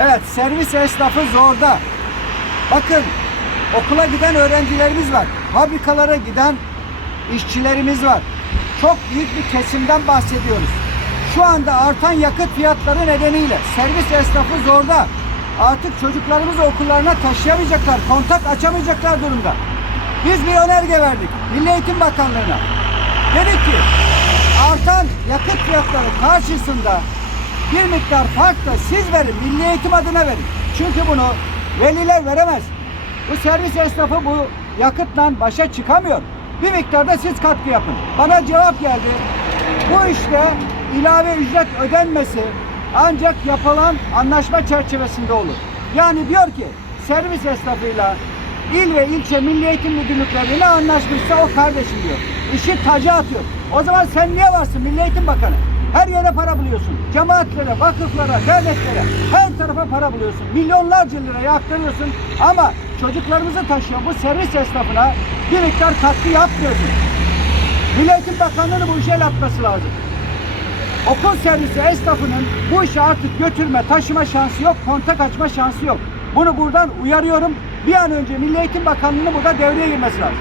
Evet servis esnafı zorda. Bakın okula giden öğrencilerimiz var. Fabrikalara giden işçilerimiz var. Çok büyük bir kesimden bahsediyoruz. Şu anda artan yakıt fiyatları nedeniyle servis esnafı zorda. Artık çocuklarımızı okullarına taşıyamayacaklar, kontak açamayacaklar durumda. Biz bir önerge verdik Milli Eğitim Bakanlığı'na. Dedik ki artan yakıt fiyatları karşısında bir miktar fark da siz verin, milli eğitim adına verin. Çünkü bunu veliler veremez. Bu servis esnafı bu yakıtla başa çıkamıyor. Bir miktarda siz katkı yapın. Bana cevap geldi. Bu işte ilave ücret ödenmesi ancak yapılan anlaşma çerçevesinde olur. Yani diyor ki servis esnafıyla il ve ilçe milli eğitim müdürlükleriyle anlaşmışsa o kardeşim diyor. İşi taca atıyor. O zaman sen niye varsın Milli Eğitim Bakanı? Her yere para buluyorsun. Cemaatlere, vakıflara, devletlere her tarafa para buluyorsun. Milyonlarca liraya aktarıyorsun ama çocuklarımızı taşıyan bu servis esnafına bir miktar katkı yapmıyorsun. Milli Eğitim Bakanlığı'nın bu işe el atması lazım. Okul servisi esnafının bu işi artık götürme, taşıma şansı yok, kontak açma şansı yok. Bunu buradan uyarıyorum. Bir an önce Milli Eğitim Bakanlığı'nın burada devreye girmesi lazım.